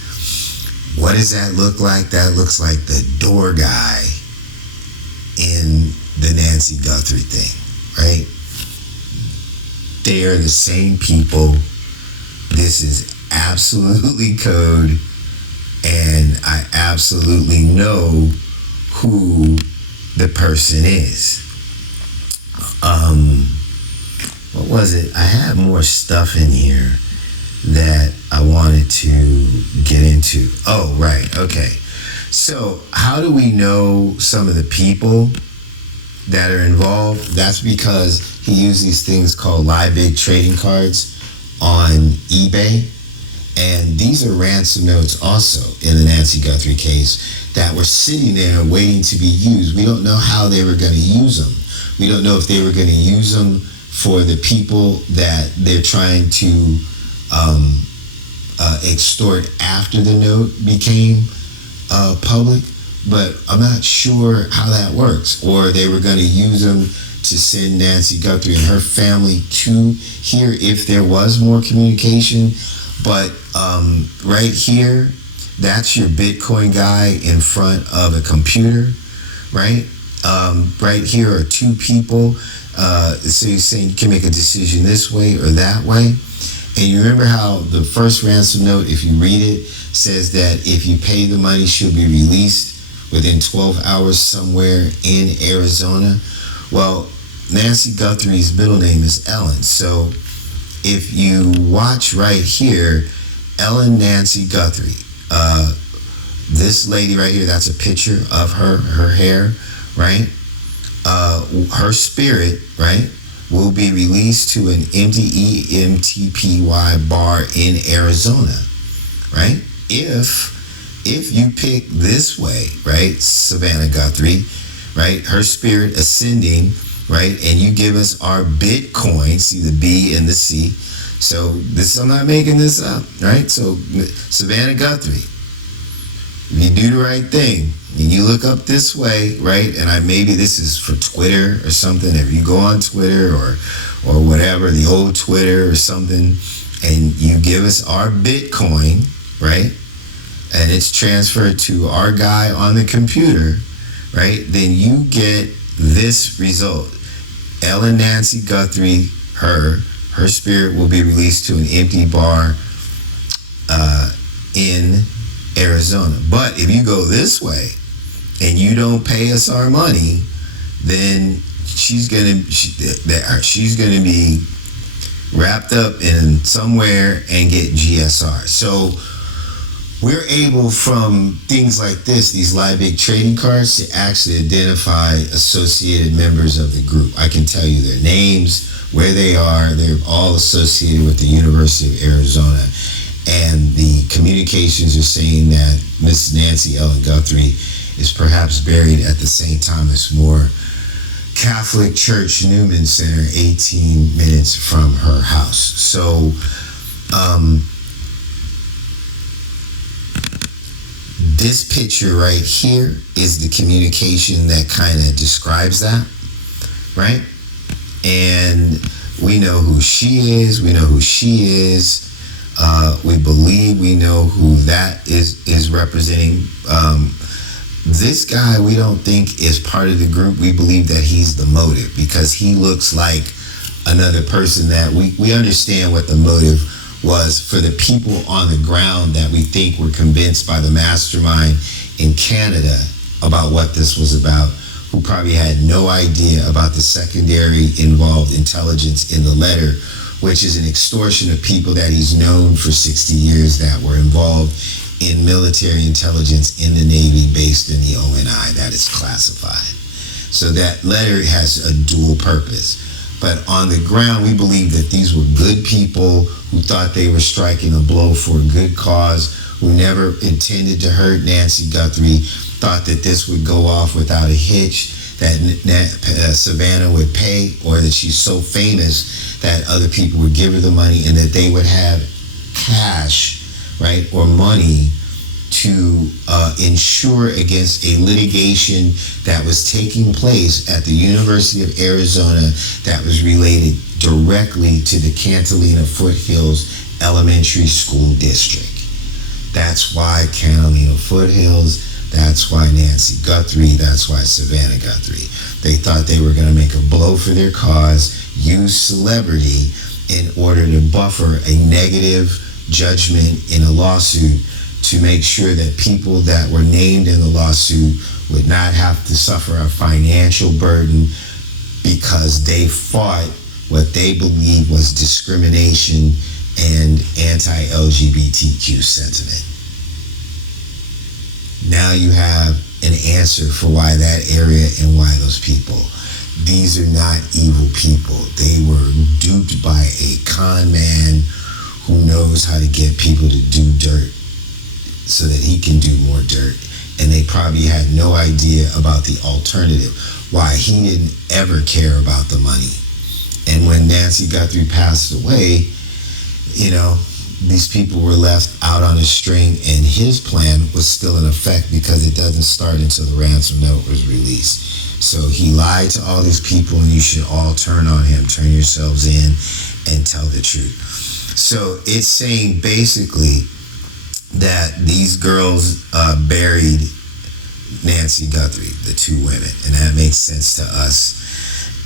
What does that look like? That looks like the door guy in the Nancy Guthrie thing, right? They are the same people. This is absolutely code, and I absolutely know who the person is. What was it? I had more stuff in here that I wanted to get into. Oh, right. Okay. So how do we know some of the people that are involved? That's because he used these things called Liebig trading cards on eBay. And these are ransom notes also in the Nancy Guthrie case that were sitting there waiting to be used. We don't know how they were going to use them. We don't know if they were going to use them for the people that they're trying to extort after the note became public, but I'm not sure how that works. Or they were going to use them to send Nancy Guthrie and her family to here if there was more communication. But right here, that's your Bitcoin guy in front of a computer, right? Right here are two people. So you're saying you can make a decision this way or that way. And you remember how the first ransom note, if you read it, says that if you pay the money, she'll be released within 12 hours somewhere in Arizona. Well, Nancy Guthrie's middle name is Ellen. So if you watch right here, Ellen Nancy Guthrie, this lady right here, that's a picture of her hair, right? Her spirit, right, will be released to an EMTPY bar in Arizona, right? If you pick this way, right, Savannah Guthrie, right, her spirit ascending, right, and you give us our Bitcoin, see the B and the C. So this, I'm not making this up, right? So Savannah Guthrie, if you do the right thing and you look up this way, right, and maybe this is for Twitter or something. If you go on Twitter or whatever, the old Twitter or something, and you give us our Bitcoin, right, and it's transferred to our guy on the computer, right, then you get this result. Ellen Nancy Guthrie, her spirit will be released to an empty bar in Arizona. But if you go this way and you don't pay us our money, then she's gonna be wrapped up in somewhere and get GSR. So we're able from things like this, these Liebig trading cards, to actually identify associated members of the group. I can tell you their names, where they are. They're all associated with the University of Arizona. And the communications are saying that Miss Nancy Ellen Guthrie is perhaps buried at the St. Thomas More Catholic Church Newman Center, 18 minutes from her house. So, this picture right here is the communication that kind of describes that, right? And we know who she is. We know who she is. We believe we know who that is representing. This guy we don't think is part of the group. We believe that he's the motive because he looks like another person that we understand what the motive was for the people on the ground that we think were convinced by the mastermind in Canada about what this was about, who probably had no idea about the secondary involved intelligence in the letter, which is an extortion of people that he's known for 60 years that were involved in military intelligence in the Navy based in the ONI that is classified. So that letter has a dual purpose. But on the ground, we believe that these were good people who thought they were striking a blow for a good cause, who never intended to hurt Nancy Guthrie, thought that this would go off without a hitch, that Savannah would pay, or that she's so famous that other people would give her the money and that they would have cash, right, or money to ensure against a litigation that was taking place at the University of Arizona that was related directly to the Catalina Foothills Elementary School District. That's why Catalina Foothills, that's why Nancy Guthrie, that's why Savannah Guthrie. They thought they were going to make a blow for their cause, use celebrity in order to buffer a negative judgment in a lawsuit, to make sure that people that were named in the lawsuit would not have to suffer a financial burden because they fought what they believed was discrimination and anti-LGBTQ sentiment. Now you have an answer for why that area and why those people. These are not evil people. They were duped by a con man who knows how to get people to do dirt so that he can do more dirt. And they probably had no idea about the alternative, why he didn't ever care about the money. And when Nancy Guthrie passed away, these people were left out on a string, and his plan was still in effect because it doesn't start until the ransom note was released. So he lied to all these people, and you should all turn on him, turn yourselves in, and tell the truth. So it's saying basically that these girls buried Nancy Guthrie, the two women, and that makes sense to us.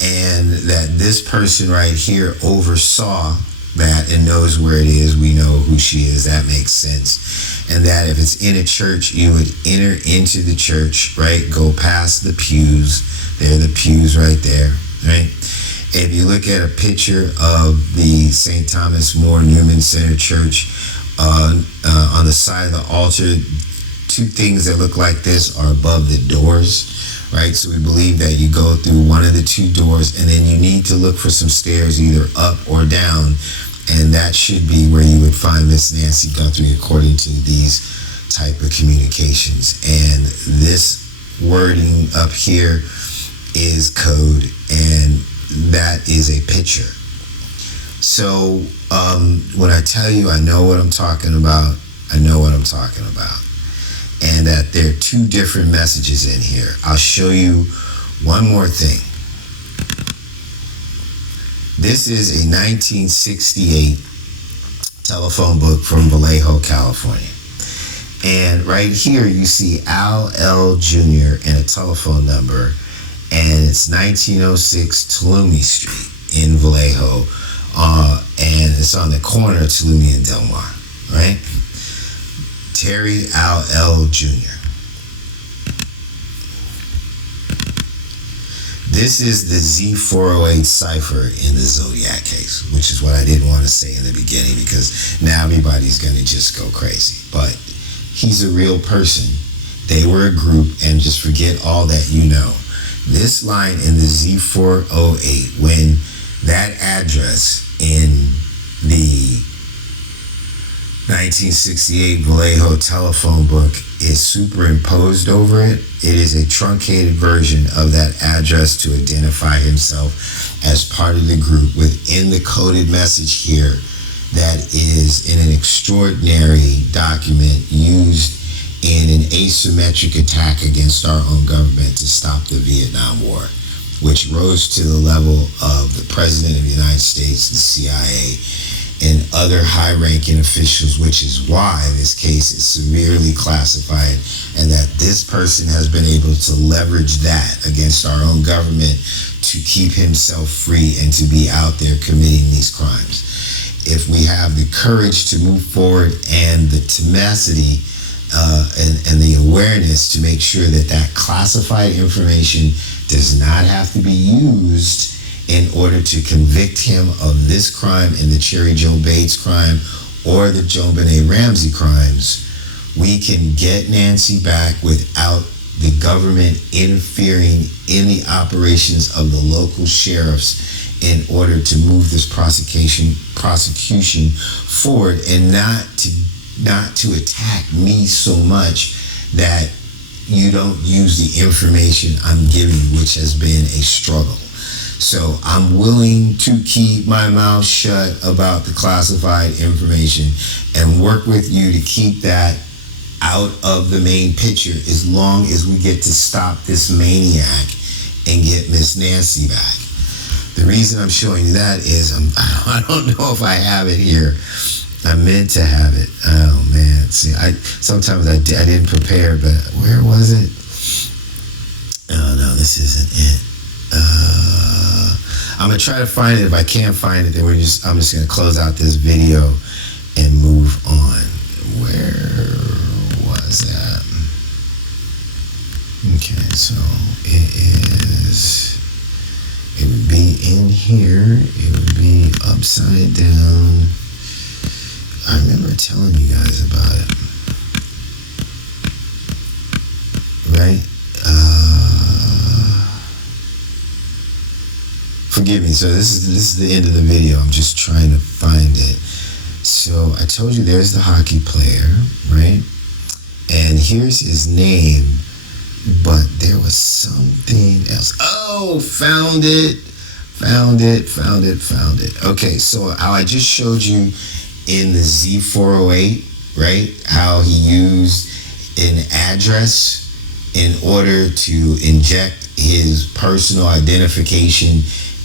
And that this person right here oversaw that and knows where it is. We know who she is. That makes sense. And that if it's in a church, you would enter into the church, right? Go past the pews. They're the pews right there, right? If you look at a picture of the St. Thomas More Newman Center Church, on the side of the altar, two things that look like this are above the doors, right? So we believe that you go through one of the two doors, and then you need to look for some stairs either up or down, and that should be where you would find Miss Nancy Guthrie according to these type of communications. And this wording up here is code, and that is a picture. So when I tell you I know what I'm talking about, I know what I'm talking about. And that there are two different messages in here. I'll show you one more thing. This is a 1968 telephone book from Vallejo, California. And right here you see Al L. Jr. and a telephone number, and it's 1906 Tulumi Street in Vallejo, and it's on the corner of Tulumi and Del Mar, right? Terry Al L. Jr. This is the Z408 cipher in the Zodiac case, which is what I didn't want to say in the beginning because now everybody's going to just go crazy. But he's a real person. They were a group, and just forget all that you know. This line in the Z408, when that address in the 1968 Vallejo telephone book is superimposed over it, it is a truncated version of that address to identify himself as part of the group within the coded message here that is in an extraordinary document used in an asymmetric attack against our own government to stop the Vietnam War, which rose to the level of the President of the United States, the CIA, and other high-ranking officials, which is why this case is severely classified, and that this person has been able to leverage that against our own government to keep himself free and to be out there committing these crimes. If we have the courage to move forward and the tenacity and the awareness to make sure that that classified information does not have to be used in order to convict him of this crime and the Cherry Joe Bates crime or the JonBenet Ramsey crimes, we can get Nancy back without the government interfering in the operations of the local sheriffs in order to move this prosecution forward, and not to attack me so much that you don't use the information I'm giving you, which has been a struggle. So I'm willing to keep my mouth shut about the classified information and work with you to keep that out of the main picture as long as we get to stop this maniac and get Miss Nancy back. The reason I'm showing you that is I don't know if I have it here. I meant to have it. Oh man, see, sometimes I didn't prepare, but where was it? Oh no, this isn't it. I'm gonna try to find it. If I can't find it, then I'm just gonna close out this video and move on. Where was that? Okay, so it is It would be in here. It would be upside down. I remember telling you guys about it. Right? Forgive me. So this is the end of the video. I'm just trying to find it. So I told you there's the hockey player, right? And here's his name, but there was something else. Oh, found it. Okay, so how I just showed you in the Z408, right? How he used an address in order to inject his personal identification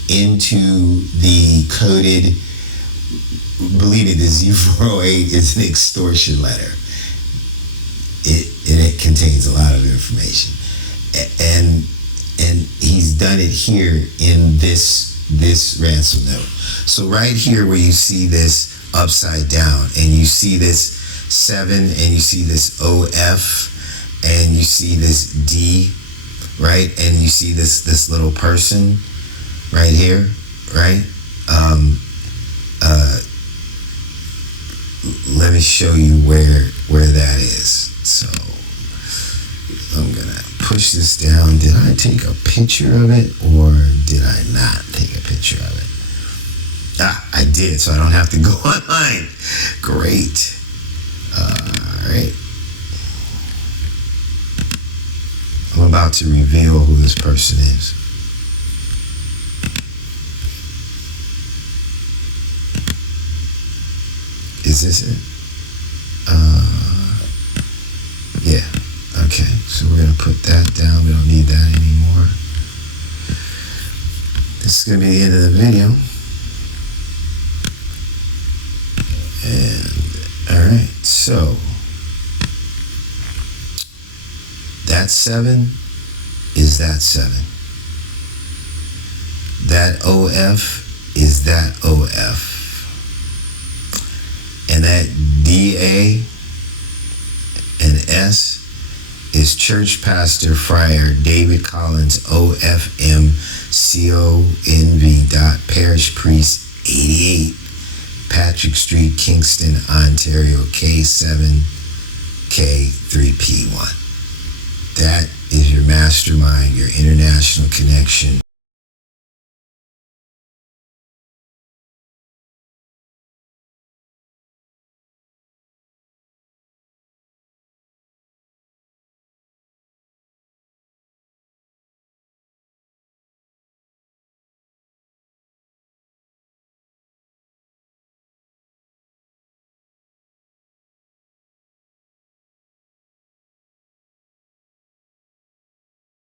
into the coded, believe it, the Z408 is an extortion letter. It contains a lot of information. And he's done it here in this ransom note. So right here where you see this upside down, and you see this 7, and you see this OF, and you see this D, right? And you see this little person right here, right? Let me show you where that is. So I'm gonna push this down. Did I take a picture of it, or did I not take a picture of it? I did, so I don't have to go online. Great. All right. I'm about to reveal who this person is. Is this it? Yeah. Okay. So we're going to put that down. We don't need that anymore. This is going to be the end of the video. And, all right. So, that 7 is that 7. That OF is that OF. And that DA and S is Church Pastor Friar David Collins, OFM CONV. Parish Priest 88, Patrick Street, Kingston, Ontario, K7 K3P1. That is your mastermind, your international connection.